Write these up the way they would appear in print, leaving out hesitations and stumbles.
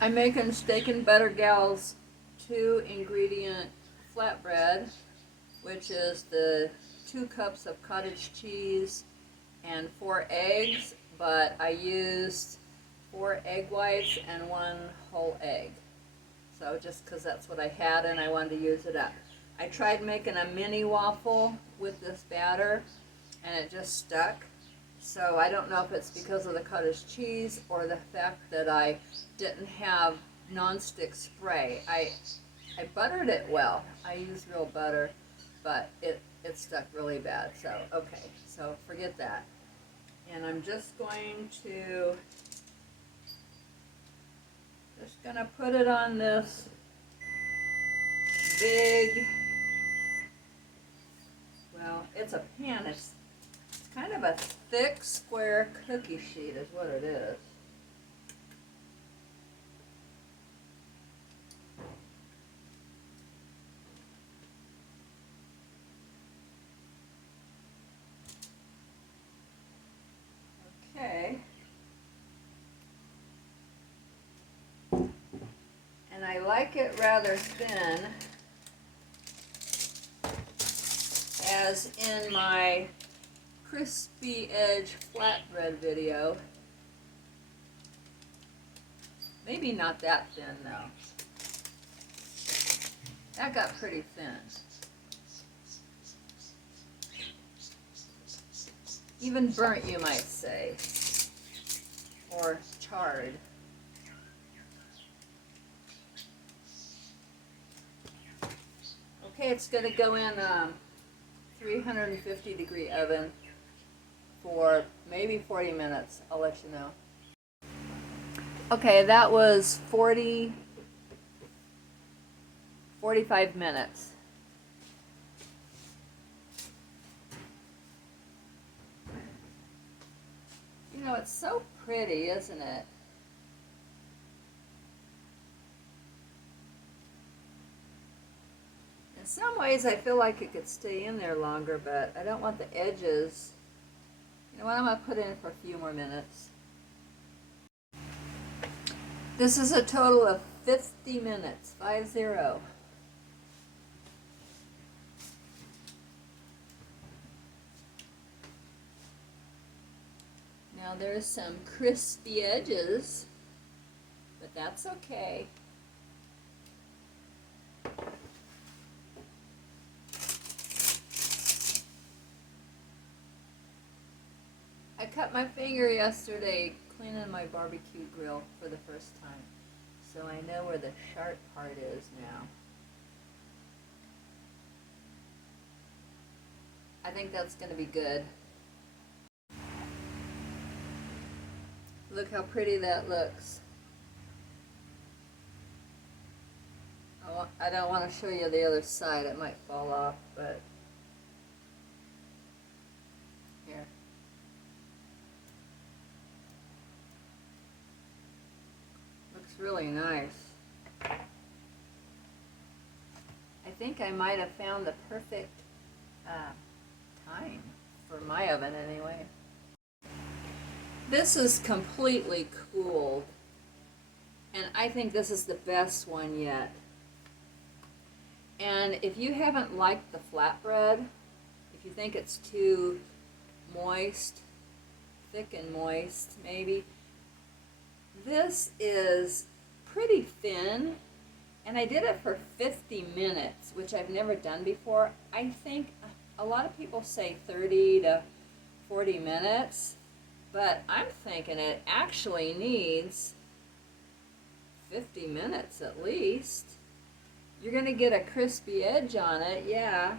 I'm making Steak and Butter Gal's 2-ingredient flatbread, which is the 2 cups of cottage cheese and 4 eggs, but I used 4 egg whites and 1 whole egg. So just because that's what I had and I wanted to use it up. I tried making a mini waffle with this batter and it just stuck. So I don't know if it's because of the cottage cheese or the fact that I didn't have nonstick spray. I buttered it well. I used real butter, but it stuck really bad. So okay, so forget that. And I'm just gonna put it on this big, well, it's a pan. It's kind of a thick square cookie sheet is what it is. Okay. And I like it rather thin, as in my crispy edge flatbread video. Maybe not that thin though. That got pretty thin. Even burnt, you might say, or charred. Okay, it's going to go in 350-degree oven for maybe 40 minutes. I'll let you know. Okay, that was 45 minutes. You know, it's so pretty, isn't it? In some ways, I feel like it could stay in there longer, but I don't want the edges. You know what? I'm going to put it in for a few more minutes. This is a total of 50 minutes, 50. Now there's some crispy edges, but that's okay. I cut my finger yesterday cleaning my barbecue grill for the first time, so I know where the sharp part is now. I think that's going to be good. Look how pretty that looks. I don't want to show you the other side, it might fall off, but here. Looks really nice. I think I might have found the perfect time for my oven anyway. This is completely cooled, and I think this is the best one yet. And if you haven't liked the flatbread, if you think it's too moist, thick and moist maybe, this is pretty thin, and I did it for 50 minutes, which I've never done before. I think a lot of people say 30 to 40 minutes, but I'm thinking it actually needs 50 minutes at least. You're going to get a crispy edge on it, yeah,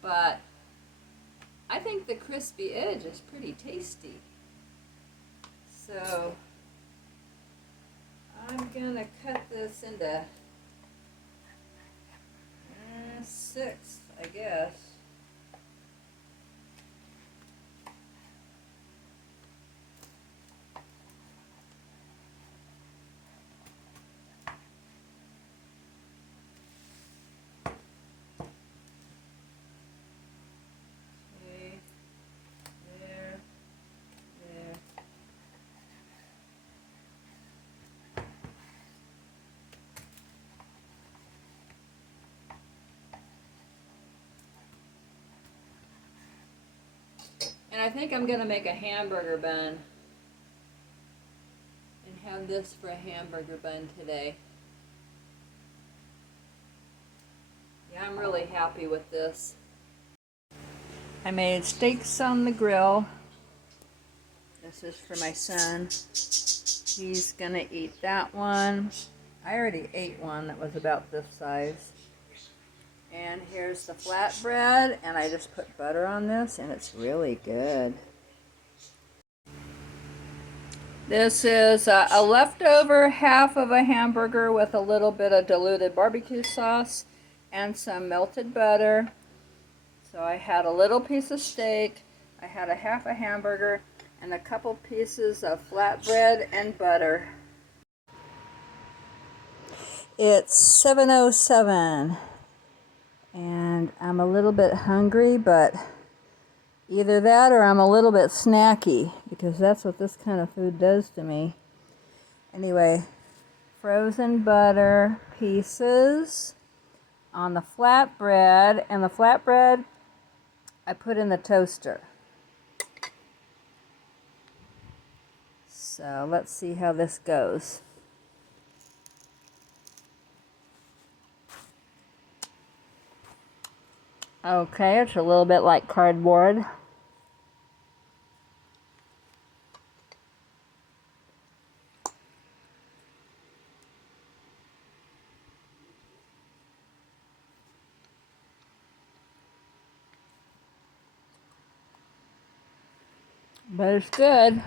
but I think the crispy edge is pretty tasty. So I'm going to cut this into 6, I guess. And I think I'm going to make a hamburger bun and have this for a hamburger bun today. Yeah, I'm really happy with this. I made steaks on the grill. This is for my son. He's gonna eat that one. I already ate one that was about this size. And here's the flatbread, and I just put butter on this, and it's really good. This is a leftover half of a hamburger with a little bit of diluted barbecue sauce and some melted butter. So I had a little piece of steak, I had a half a hamburger, and a couple pieces of flatbread and butter. It's 7:07 and I'm a little bit hungry, but either that or I'm a little bit snacky because that's what this kind of food does to me. Anyway, frozen butter pieces on the flatbread, and the flatbread I put in the toaster. So let's see how this goes. Okay, it's a little bit like cardboard. But it's good.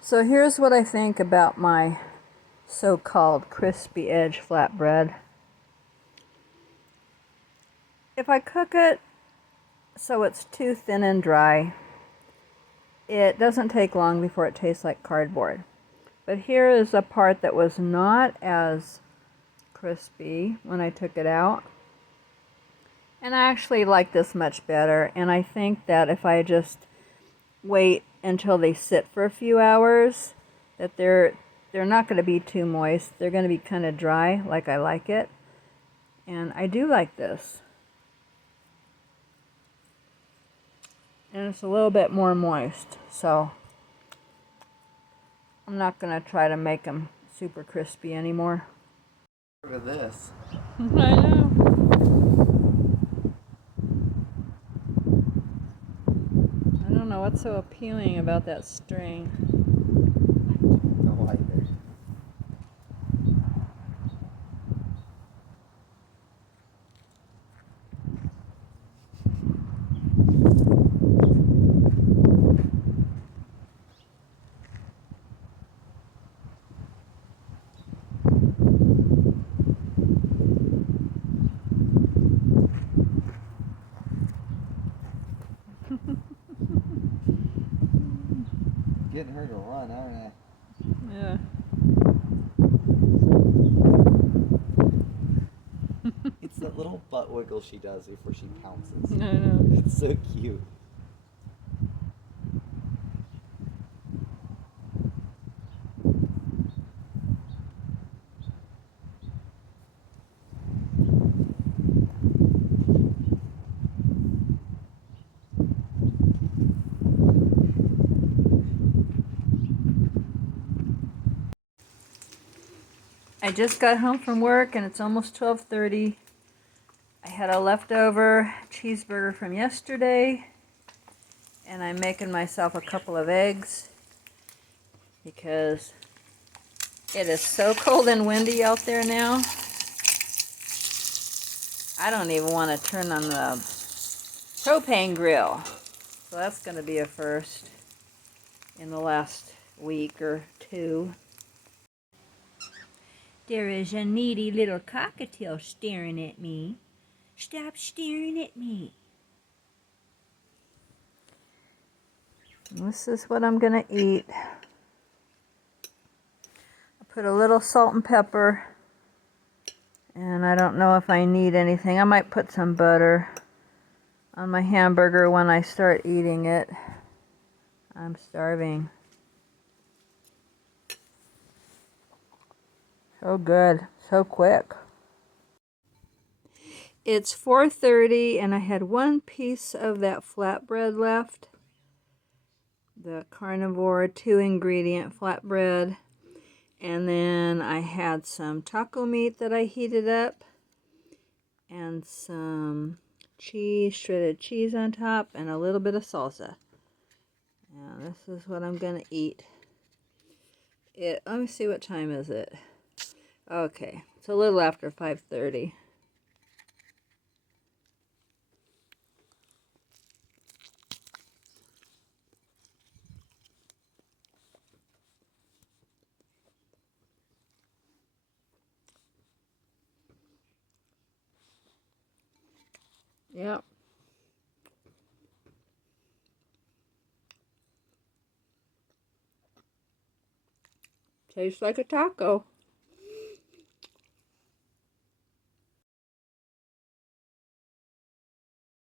So here's what I think about my so-called crispy edge flatbread. If I cook it so it's too thin and dry, it doesn't take long before it tastes like cardboard. But here is a part that was not as crispy when I took it out. And I actually like this much better, and I think that if I just wait until they sit for a few hours, that they're not going to be too moist. They're going to be kind of dry like I like it. And I do like this. And it's a little bit more moist, so I'm not going to try to make them super crispy anymore. Look at this. I know. I don't know what's so appealing about that string. No either. Getting her to run, aren't I? Yeah. It's that little butt wiggle she does before she pounces. I know. It's so cute. I just got home from work and it's almost 12:30. I had a leftover cheeseburger from yesterday, and I'm making myself a couple of eggs because it is so cold and windy out there now. I don't even want to turn on the propane grill. So that's going to be a first in the last week or two. There is a needy little cockatiel staring at me. Stop staring at me. This is what I'm going to eat. I put a little salt and pepper, and I don't know if I need anything. I might put some butter on my hamburger when I start eating it. I'm starving. So good, so quick. It's 4:30 and I had one piece of that flatbread left. The Carnivore 2-ingredient flatbread. And then I had some taco meat that I heated up. And some cheese, shredded cheese on top, and a little bit of salsa. Now this is what I'm going to eat. Let me see, what time is it? Okay, it's a little after 5:30. Yep. Tastes like a taco.